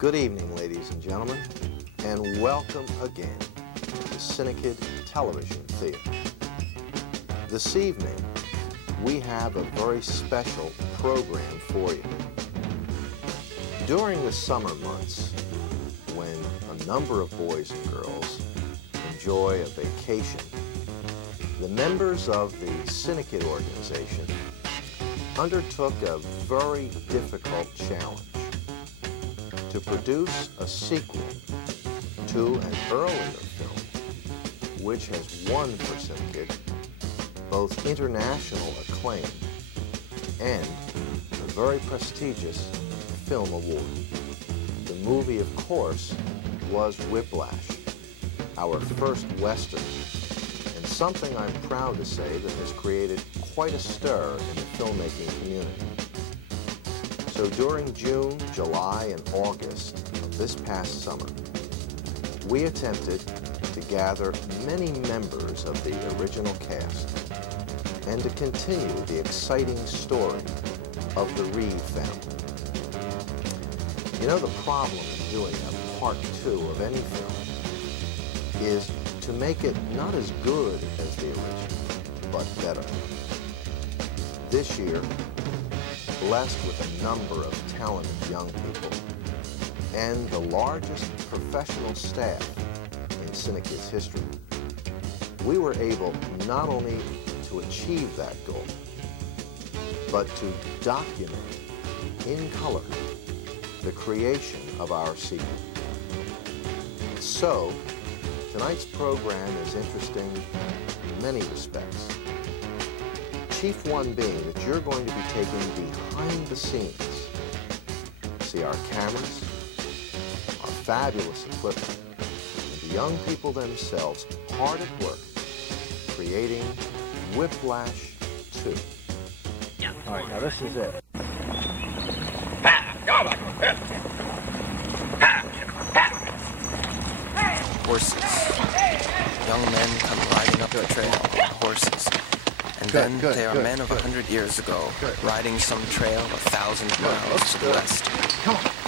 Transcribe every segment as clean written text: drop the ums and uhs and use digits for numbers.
Good evening, ladies and gentlemen, and welcome again to CINEKYD Television Theater. This evening, we have a very special program for you. During the summer months, when a number of boys and girls enjoy a vacation, the members of the CINEKYD organization undertook a very difficult challenge to produce a sequel to an earlier film which has won for CINEKYD both international acclaim and a very prestigious film award. The movie, of course, was Whiplash, our first Western, and something I'm proud to say that has created quite a stir in the filmmaking community. So during June, July, and August of this past summer, we attempted to gather many members of the original cast and to continue the exciting story of the Reed family. You know, the problem in doing a part 2 of any film is to make it not as good as the original, but better. This year, blessed with a number of talented young people and the largest professional staff in CINEKYD's history, we were able not only to achieve that goal, but to document in color the creation of our sequel. So, tonight's program is interesting in many respects. Chief one being that you're going to be taken behind the scenes, see our cameras, our fabulous equipment, and the young people themselves hard at work creating Whiplash 2. All right, now this is it. Horses. Young men come riding up the trail on horses. And then they are men of 100 years ago, riding some trail 1,000 miles to the west.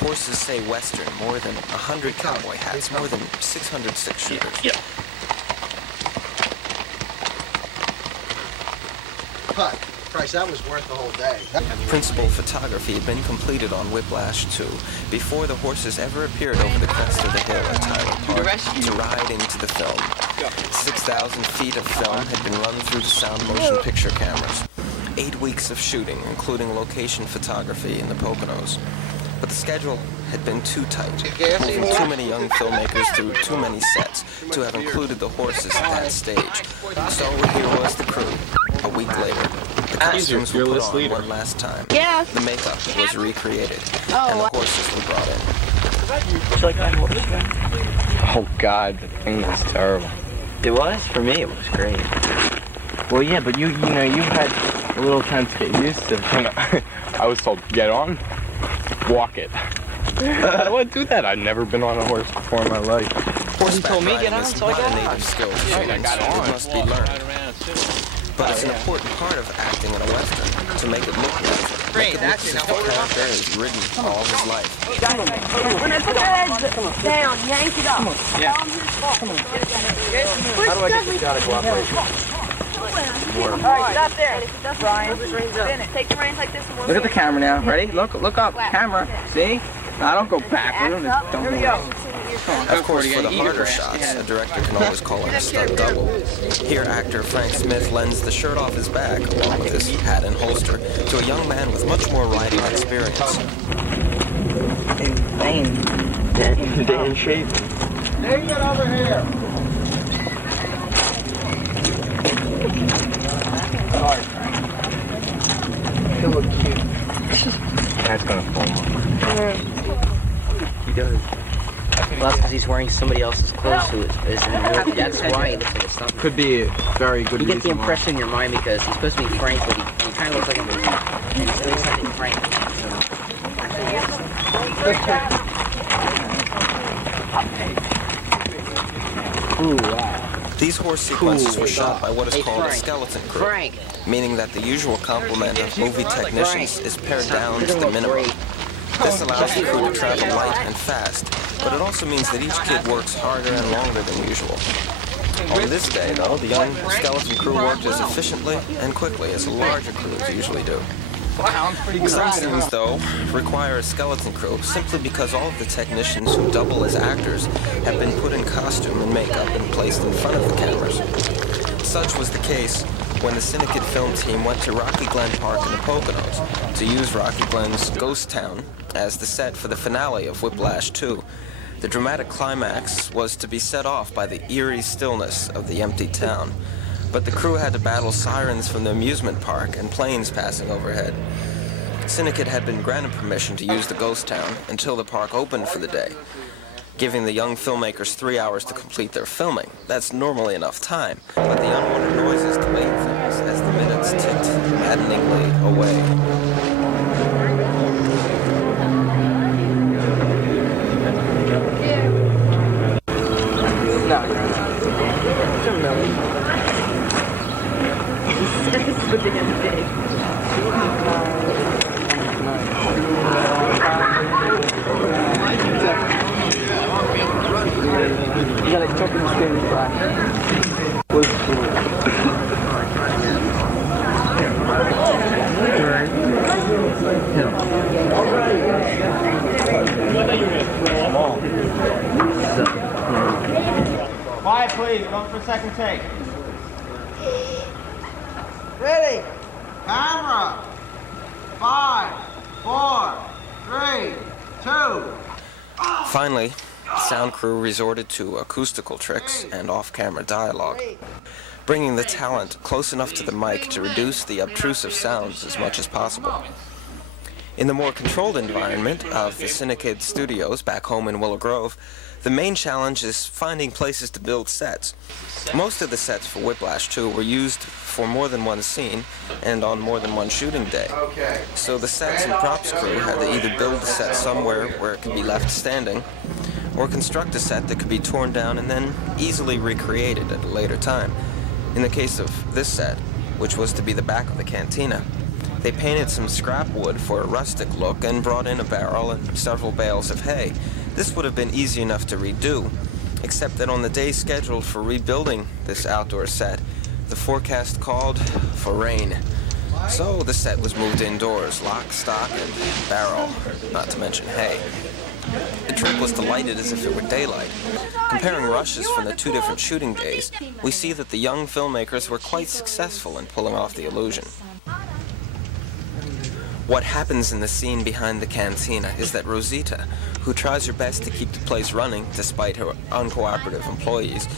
Horses say Western, more than 100 cowboy hats, more than 600 six-shooters. Cut. Christ, that was worth the whole day. Principal photography had been completed on Whiplash 2 before the horses ever appeared over the crest of the hill at Tyler Park to ride into the film. 6,000 feet of film had been run through the sound motion picture cameras. 8 weeks of shooting, including location photography in the Poconos. But the schedule had been too tight, moving too many young filmmakers through too many sets to have included the horses at that stage. So here was the crew. A week later, the costumes were put on one last time. Yes. The makeup was recreated, and the horses were brought in. Oh God, the thing was terrible. It was? For me, it was great. Well, yeah, but you know, you had a little time to get used to it. I was told, get on, walk it. I wouldn't do that. I'd never been on a horse before in my life. Horseback riding is not a native skill to humans. It must be learned. But it's an important part of acting in a Western, to make it look natural. Make it look as if the character has ridden all his life. When I put your head down, yank it up. Yeah. Come on. How do I get this shot of cooperation? All right, stop there. Brian, take the reins like this. And Look at the camera now. Ready? Look up. Camera. See? Now, don't go backward. Don't Here we go. Of course, for the harder shots, a director can always call in a stunt double. Here, actor Frank Smith lends the shirt off his back, along with his hat and holster, to a young man with much more riding experience. They in shape. Take it over here. Sorry, Frank. You look cute. That's gonna fall off. He does. Well, that's because he's wearing somebody else's clothes who is in the movie. That's why he looks like a stuntman. Could be a very good You reason get the impression in your mind because he's supposed to be Frank, but he kind of looks like a movie. And he's doing something Frank. Ooh, wow. These horse sequences were shot by what is Hey, called a Frank. skeleton crew, Frank. meaning that the usual complement of movie technicians is pared down to the minimum. This allows the crew to travel light and fast, but it also means that each kid works harder and longer than usual. On this day, though, the young skeleton crew worked as efficiently and quickly as larger crews usually do. Some scenes, though, require a skeleton crew simply because all of the technicians who double as actors have been put in costume and makeup and placed in front of the cameras. Such was the case when the CINEKYD film team went to Rocky Glen Park in the Poconos to use Rocky Glen's ghost town as the set for the finale of Whiplash 2. The dramatic climax was to be set off by the eerie stillness of the empty town, but the crew had to battle sirens from the amusement park and planes passing overhead. CINEKYD had been granted permission to use the ghost town until the park opened for the day, giving the young filmmakers 3 hours to complete their filming. That's normally enough time, but the unwanted noises delayed things as the minutes ticked maddeningly away. You got like chopping the skin in Quiet, please. Going for a second take. Ready. Camera. 5, 4, 3, 2. Finally, the sound crew resorted to acoustical tricks and off-camera dialogue, bringing the talent close enough to the mic to reduce the obtrusive sounds as much as possible. In the more controlled environment of the CINEKYD studios back home in Willow Grove, the main challenge is finding places to build sets. Most of the sets for Whiplash 2 were used for more than one scene and on more than one shooting day. So the sets and props crew had to either build the set somewhere where it could be left standing, or construct a set that could be torn down and then easily recreated at a later time. In the case of this set, which was to be the back of the cantina, they painted some scrap wood for a rustic look and brought in a barrel and several bales of hay. This would have been easy enough to redo, except that on the day scheduled for rebuilding this outdoor set, the forecast called for rain. So the set was moved indoors, lock, stock, and barrel, not to mention hay. The trick was to light it as if it were daylight. Comparing rushes from the two different shooting days, we see that the young filmmakers were quite successful in pulling off the illusion. What happens in the scene behind the cantina is that Rosita, who tries her best to keep the place running despite her uncooperative employees,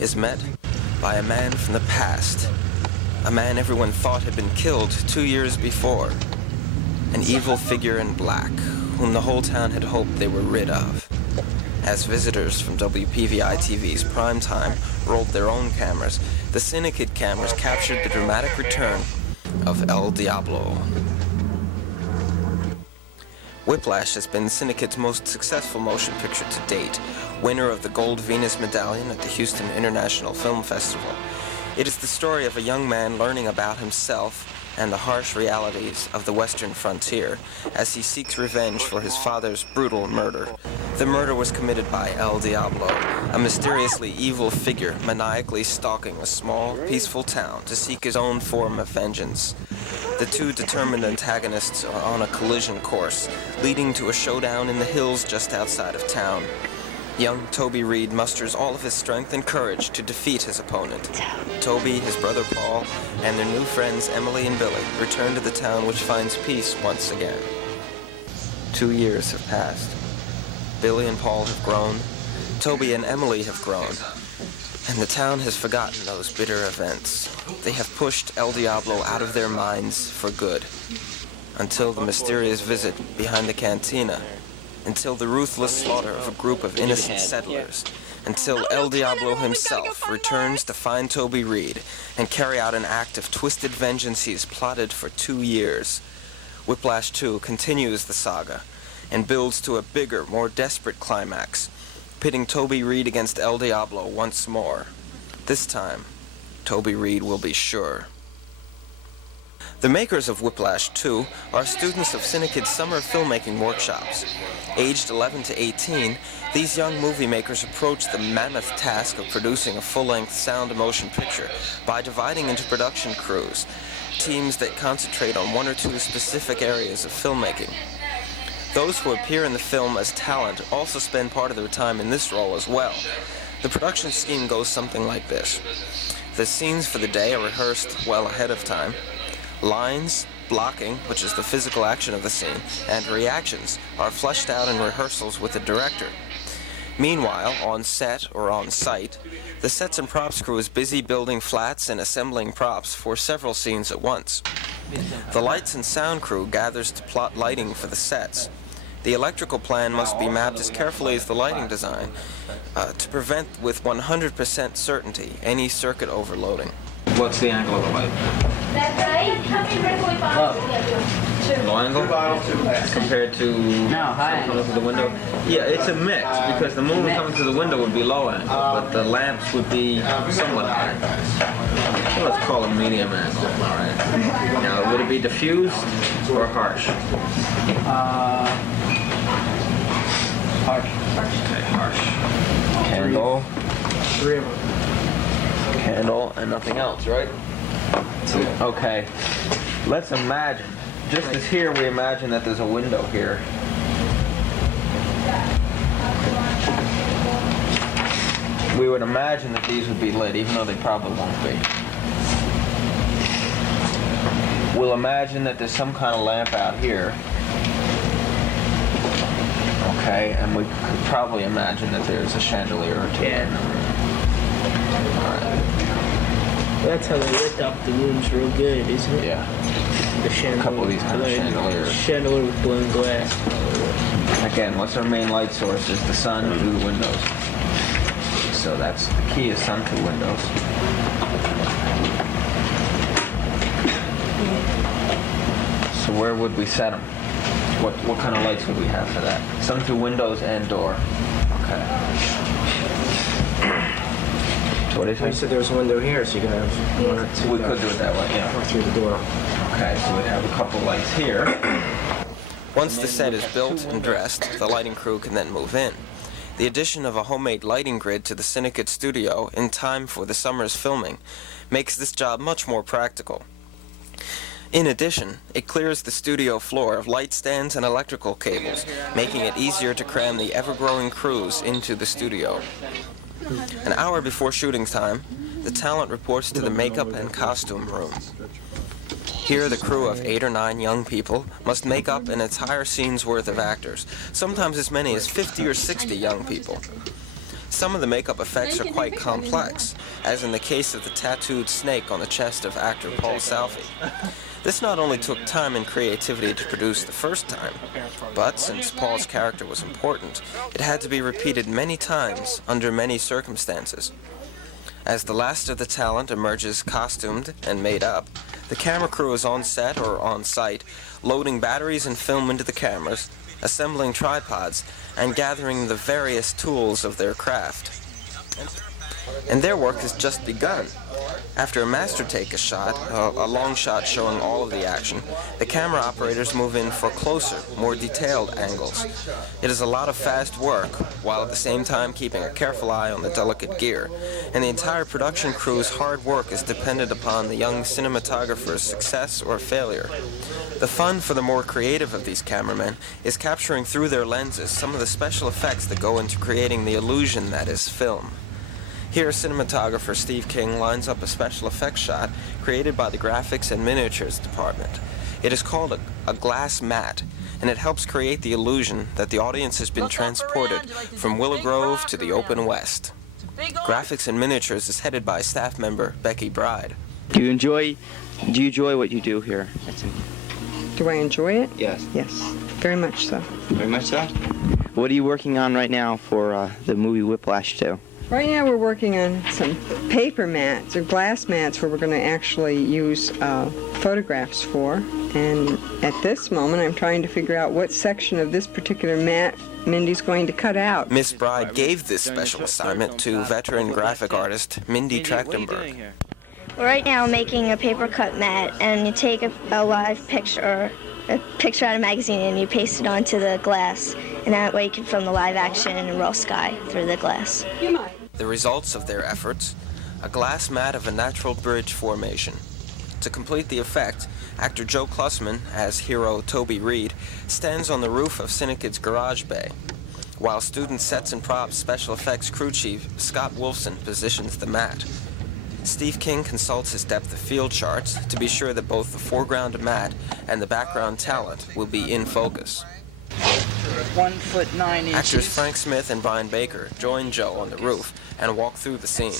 is met by a man from the past. A man everyone thought had been killed 2 years before. An evil figure in black, whom the whole town had hoped they were rid of. As visitors from WPVI TV's primetime rolled their own cameras, the CINEKYD cameras captured the dramatic return of El Diablo. Whiplash has been CINEKYD's most successful motion picture to date, winner of the Gold Venus Medallion at the Houston International Film Festival. It is the story of a young man learning about himself and the harsh realities of the Western frontier as he seeks revenge for his father's brutal murder. The murder was committed by El Diablo, a mysteriously evil figure maniacally stalking a small, peaceful town to seek his own form of vengeance. The two determined antagonists are on a collision course, leading to a showdown in the hills just outside of town. Young Toby Reed musters all of his strength and courage to defeat his opponent. Toby, his brother Paul, and their new friends Emily and Billy return to the town, which finds peace once again. 2 years have passed. Billy and Paul have grown. Toby and Emily have grown. And the town has forgotten those bitter events. They have pushed El Diablo out of their minds for good. Until the mysterious visit behind the cantina. Until the ruthless slaughter of a group of innocent settlers. Until El Diablo himself returns to find Toby Reed and carry out an act of twisted vengeance he's plotted for 2 years. Whiplash 2 continues the saga and builds to a bigger, more desperate climax, pitting Toby Reed against El Diablo once more. This time, Toby Reed will be sure. The makers of Whiplash 2 are students of CINEKYD summer filmmaking workshops. Aged 11 to 18, these young movie makers approach the mammoth task of producing a full-length sound motion picture by dividing into production crews, teams that concentrate on one or two specific areas of filmmaking. Those who appear in the film as talent also spend part of their time in this role as well. The production scheme goes something like this. The scenes for the day are rehearsed well ahead of time. Lines, blocking, which is the physical action of the scene, and reactions are fleshed out in rehearsals with the director. Meanwhile, on set or on site, the sets and props crew is busy building flats and assembling props for several scenes at once. The lights and sound crew gathers to plot lighting for the sets. The electrical plan must be mapped as carefully as the lighting design to prevent with 100% certainty any circuit overloading. What's the angle of the light? Low angle compared to coming through the window? Yeah, it's a mix because the moon coming through the window would be low angle, but the lamps would be somewhat high. So let's call it medium angle. All right. Now, would it be diffused or harsh? Harsh. Okay, harsh. Candle. Candle and nothing else, right? Okay. Let's imagine, just as here we imagine that there's a window here. We would imagine that these would be lit, even though they probably won't be. We'll imagine that there's some kind of lamp out here. Okay, and we could probably imagine that there's a chandelier or two. Yeah. That's how they lit up the rooms real good, isn't it? Yeah. The chandelier. A couple of these kind of chandeliers. Chandelier with blown glass. Again, what's our main light source? Is the sun through the windows. So that's the key is sun through windows. So where would we set them? What kind of lights would we have for that? Sun through windows and door. Okay. So what do you think? You said there was a window here, so you could have one or two. We could do it that way, yeah. Or through the door. Okay, so we'd have a couple lights here. Once the set is built and dressed, the lighting crew can then move in. The addition of a homemade lighting grid to the CINEKYD studio in time for the summer's filming makes this job much more practical. In addition, it clears the studio floor of light stands and electrical cables, making it easier to cram the ever-growing crews into the studio. An hour before shooting time, the talent reports to the makeup and costume room. Here, the crew of 8 or 9 young people must make up an entire scene's worth of actors, sometimes as many as 50 or 60 young people. Some of the makeup effects are quite complex, as in the case of the tattooed snake on the chest of actor Paul Salvi. This not only took time and creativity to produce the first time, but since Paul's character was important, it had to be repeated many times under many circumstances. As the last of the talent emerges costumed and made up, the camera crew is on set or on site, loading batteries and film into the cameras, assembling tripods, and gathering the various tools of their craft. And their work has just begun. After a master take is shot, a long shot showing all of the action, the camera operators move in for closer, more detailed angles. It is a lot of fast work, while at the same time keeping a careful eye on the delicate gear, and the entire production crew's hard work is dependent upon the young cinematographer's success or failure. The fun for the more creative of these cameramen is capturing through their lenses some of the special effects that go into creating the illusion that is film. Here, cinematographer Steve King lines up a special effects shot created by the graphics and miniatures department. It is called a glass mat, and it helps create the illusion that the audience has been transported from Willow Grove to the open West. Graphics and miniatures is headed by staff member Becky Bride. Do you enjoy what you do here? Do I enjoy it? Yes. Yes, very much so. Very much so? What are you working on right now for the movie Whiplash 2? Right now we're working on some paper mats or glass mats where we're going to actually use photographs for. And at this moment I'm trying to figure out what section of this particular mat Mindy's going to cut out. Miss Bride gave this special assignment to veteran graphic artist Mindy Trachtenberg. We're right now making a paper cut mat, and you take a live picture, a picture out of a magazine, and you paste it onto the glass, and that way you can film the live action in raw sky through the glass. The results of their efforts, a glass mat of a natural bridge formation. To complete the effect, actor Joe Klussman, as hero Toby Reed, stands on the roof of CINEKYD's garage bay, while student sets and props special effects crew chief Scott Wolfson positions the mat. Steve King consults his depth of field charts to be sure that both the foreground mat and the background talent will be in focus. 1 foot 9 inches. Actors Frank Smith and Brian Baker join Joe on the roof and walk through the scene.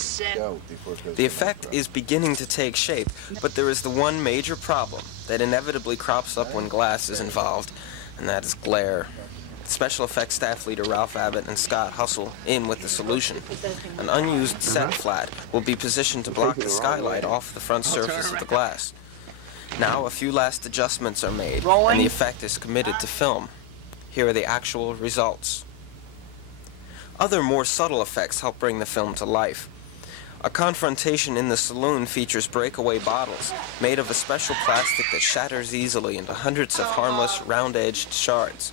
The effect is beginning to take shape, but there is the one major problem that inevitably crops up when glass is involved, and that is glare. Special effects staff leader Ralph Abbott and Scott hustle in with the solution. An unused set flat will be positioned to block the skylight off the front surface of the glass. Now a few last adjustments are made, and the effect is committed to film. Here are the actual results. Other more subtle effects help bring the film to life. A confrontation in the saloon features breakaway bottles made of a special plastic that shatters easily into hundreds of harmless, round-edged shards.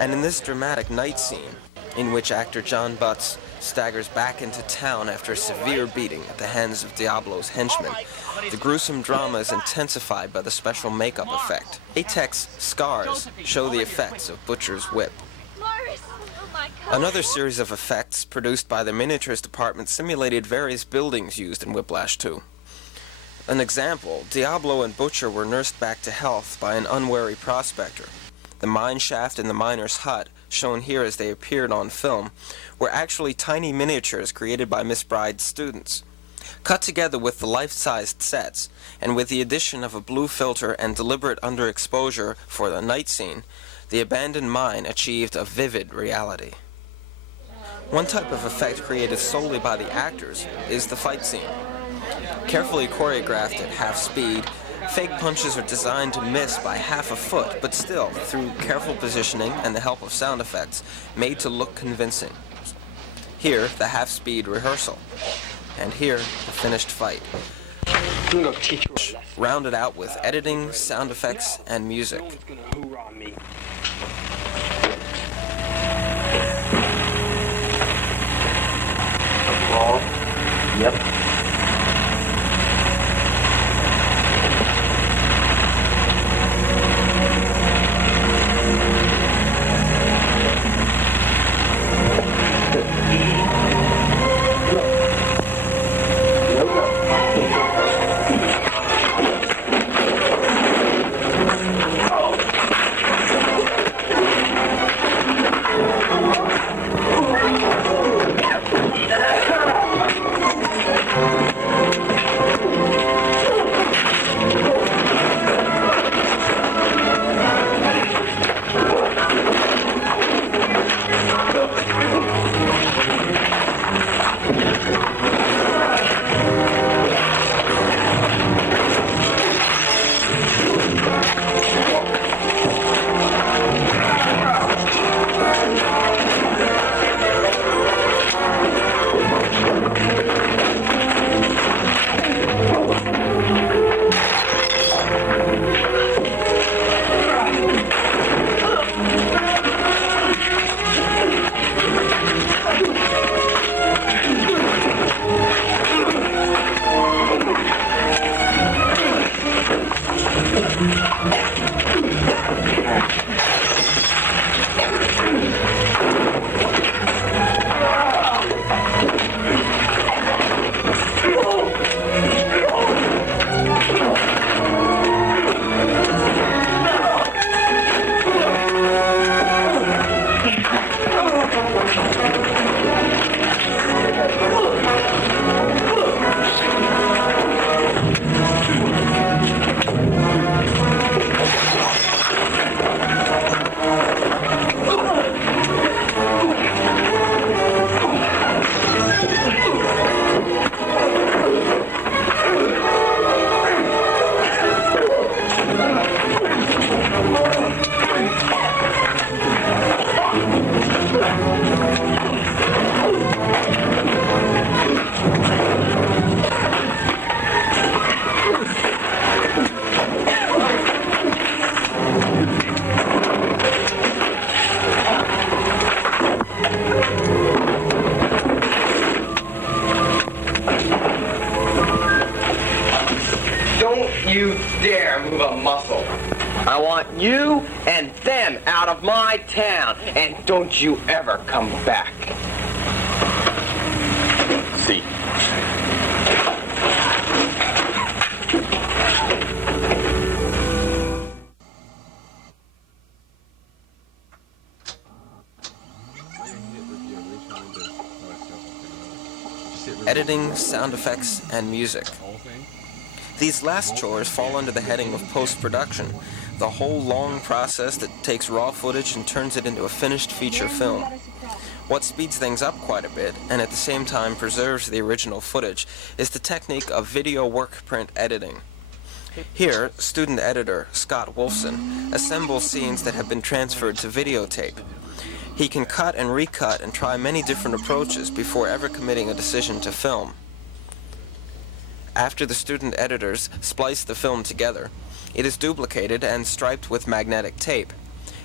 And in this dramatic night scene, in which actor John Butts staggers back into town after a severe beating at the hands of Diablo's henchmen, the gruesome drama is intensified by the special makeup effect. Latex scars show the effects of Butcher's whip. Another series of effects produced by the miniatures department simulated various buildings used in Whiplash 2. An example, Diablo and Butcher were nursed back to health by an unwary prospector. The mine shaft and the miner's hut, shown here as they appeared on film, were actually tiny miniatures created by Miss Bride's students. Cut together with the life-sized sets, and with the addition of a blue filter and deliberate underexposure for the night scene, the abandoned mine achieved a vivid reality. One type of effect created solely by the actors is the fight scene. Carefully choreographed at half speed, fake punches are designed to miss by half a foot, but still, through careful positioning and the help of sound effects, made to look convincing. Here, the half-speed rehearsal. And here, the finished fight. Rounded out with editing, sound effects, and music. Yep. I want you and them out of my town, and don't you ever come back. See. Editing, sound effects, and music. These last chores fall under the heading of post-production, the whole long process that takes raw footage and turns it into a finished feature film. What speeds things up quite a bit, and at the same time preserves the original footage, is the technique of video work print editing. Here, student editor Scott Wolfson assembles scenes that have been transferred to videotape. He can cut and recut and try many different approaches before ever committing a decision to film. After the student editors splice the film together, it is duplicated and striped with magnetic tape.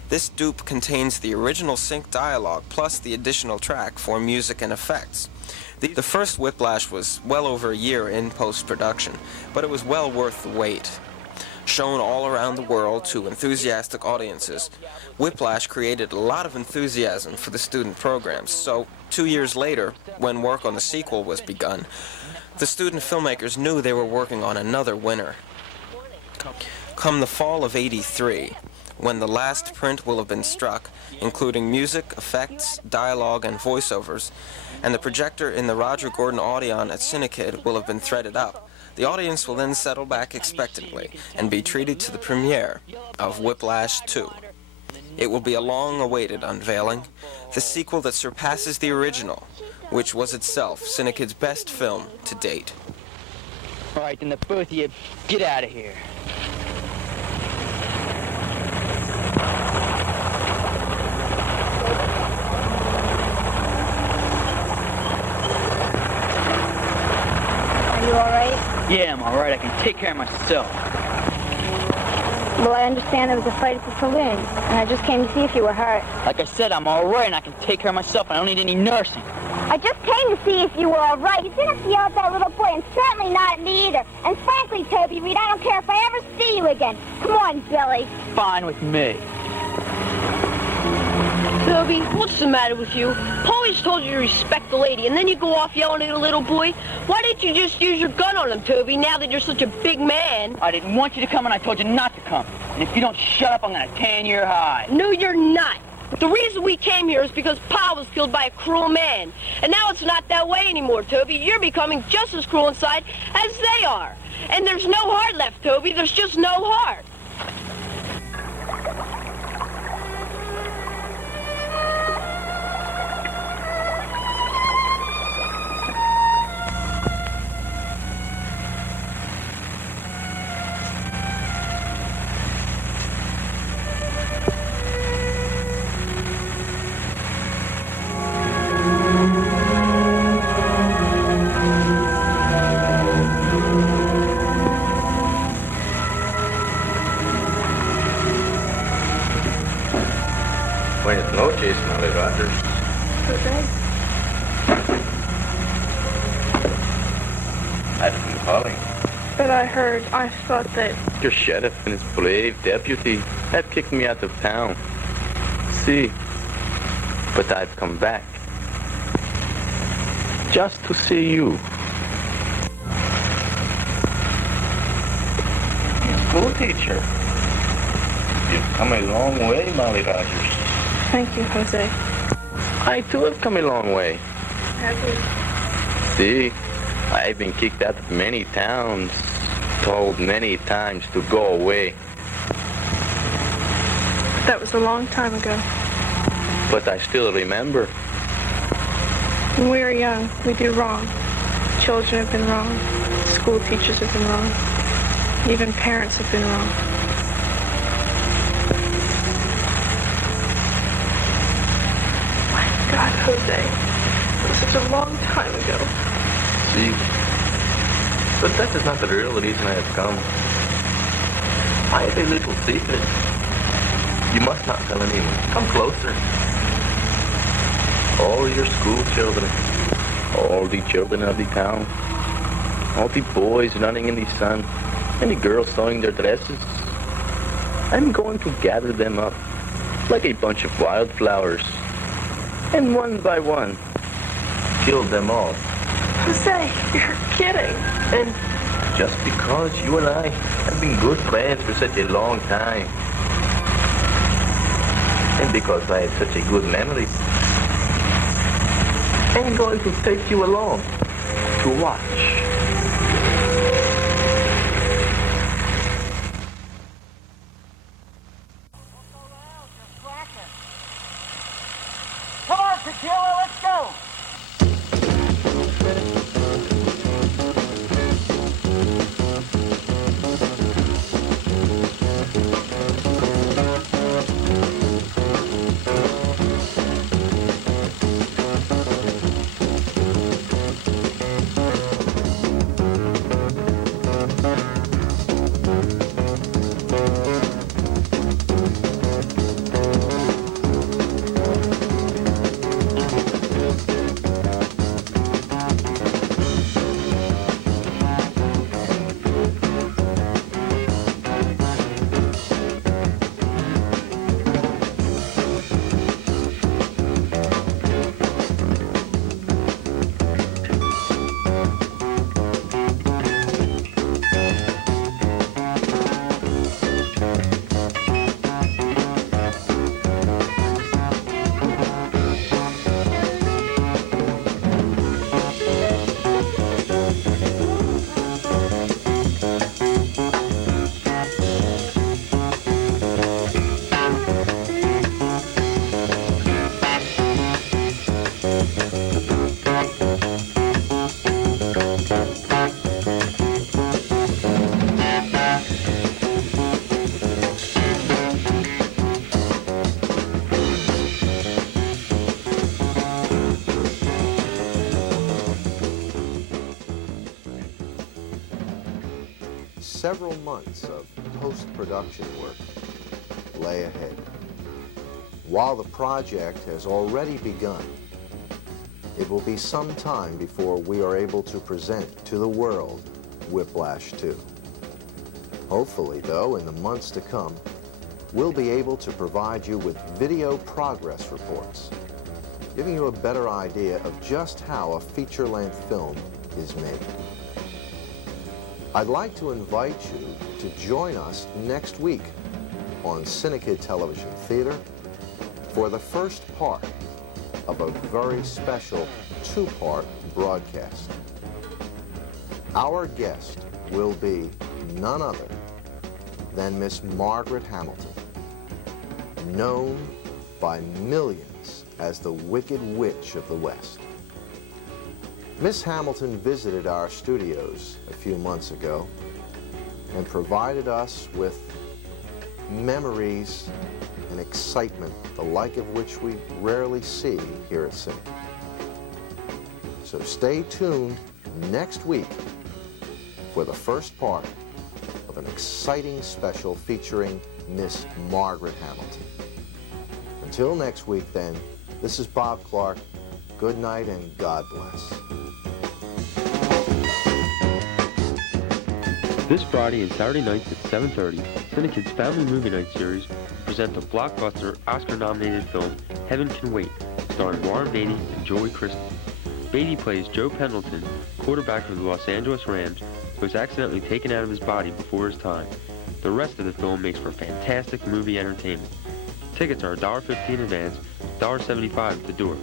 This dupe contains the original sync dialogue plus the additional track for music and effects. The first Whiplash was well over a year in post-production, but it was well worth the wait. Shown all around the world to enthusiastic audiences, Whiplash created a lot of enthusiasm for the student programs, so 2 years later, when work on the sequel was begun, the student filmmakers knew they were working on another winner. Come the fall of '83, when the last print will have been struck, including music, effects, dialogue, and voiceovers, and the projector in the Roger Gordon Audion at CINEKYD will have been threaded up, the audience will then settle back expectantly and be treated to the premiere of Whiplash 2. It will be a long-awaited unveiling, the sequel that surpasses the original, which was itself CINEKYD's best film to date. All right, then the both of you, get out of here. Are you all right? Yeah, I'm all right. I can take care of myself. Well, I understand there was a fight at the saloon, and I just came to see if you were hurt. Like I said, I'm all right, and I can take care of myself. I don't need any nursing. I just came to see if you were all right. You didn't have to yell at that little boy, and certainly not at me either. And frankly, Toby Reed, I don't care if I ever see you again. Come on, Billy. Fine with me. Toby, what's the matter with you? Polly's told you to respect the lady, and then you go off yelling at a little boy? Why didn't you just use your gun on him, Toby, now that you're such a big man? I didn't want you to come, and I told you not to come. And if you don't shut up, I'm going to tan your hide. No, you're not. The reason we came here is because Pa was killed by a cruel man. And now it's not that way anymore, Toby. You're becoming just as cruel inside as they are. And there's no heart left, Toby. There's just no heart. Buenas noches, navegadores. I've been calling. But I thought that... Your sheriff and his brave deputy have kicked me out of town. See, but I've come back. Just to see you. School teacher. You've come a long way, Molly Rogers. Thank you, Jose. I too have come a long way. Have you? See, I've been kicked out of many towns, told many times to go away. That was a long time ago. But I still remember. When we were young, we do wrong. Children have been wrong. School teachers have been wrong. Even parents have been wrong. God, Jose, it was such a long time ago. See, but that is not the real reason I have come. I have a little secret. You must not tell anyone. Come closer. All your school children, all the children of the town, all the boys running in the sun, and the girls sewing their dresses, I'm going to gather them up like a bunch of wildflowers, and one by one, kill them all. Jose, you're kidding. And just because you and I have been good friends for such a long time, and because I have such a good memory, I'm going to take you along to watch. Come on, Tequila, let's go! Several months of post-production work lay ahead. While the project has already begun, it will be some time before we are able to present to the world Whiplash 2. Hopefully, though, in the months to come, we'll be able to provide you with video progress reports, giving you a better idea of just how a feature-length film is made. I'd like to invite you to join us next week on CINEKYD Television Theater for the first part of a very special two-part broadcast. Our guest will be none other than Miss Margaret Hamilton, known by millions as the Wicked Witch of the West. Miss Hamilton visited our studios a few months ago and provided us with memories and excitement, the like of which we rarely see here at CINEKYD. So stay tuned next week for the first part of an exciting special featuring Miss Margaret Hamilton. Until next week then, this is Bob Clark. Good night and God bless. This Friday and Saturday nights at 7:30, CINEKYD's Family Movie Night series present the blockbuster Oscar-nominated film Heaven Can Wait, starring Warren Beatty and Joey Christie. Beatty plays Joe Pendleton, quarterback of the Los Angeles Rams, who was accidentally taken out of his body before his time. The rest of the film makes for fantastic movie entertainment. Tickets are $1.15 in advance, $1.75 at the door.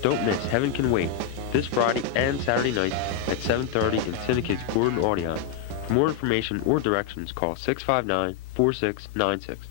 Don't miss Heaven Can Wait this Friday and Saturday night at 7:30 in CINEKYD's Gordon Audion. For more information or directions, call 659-4696.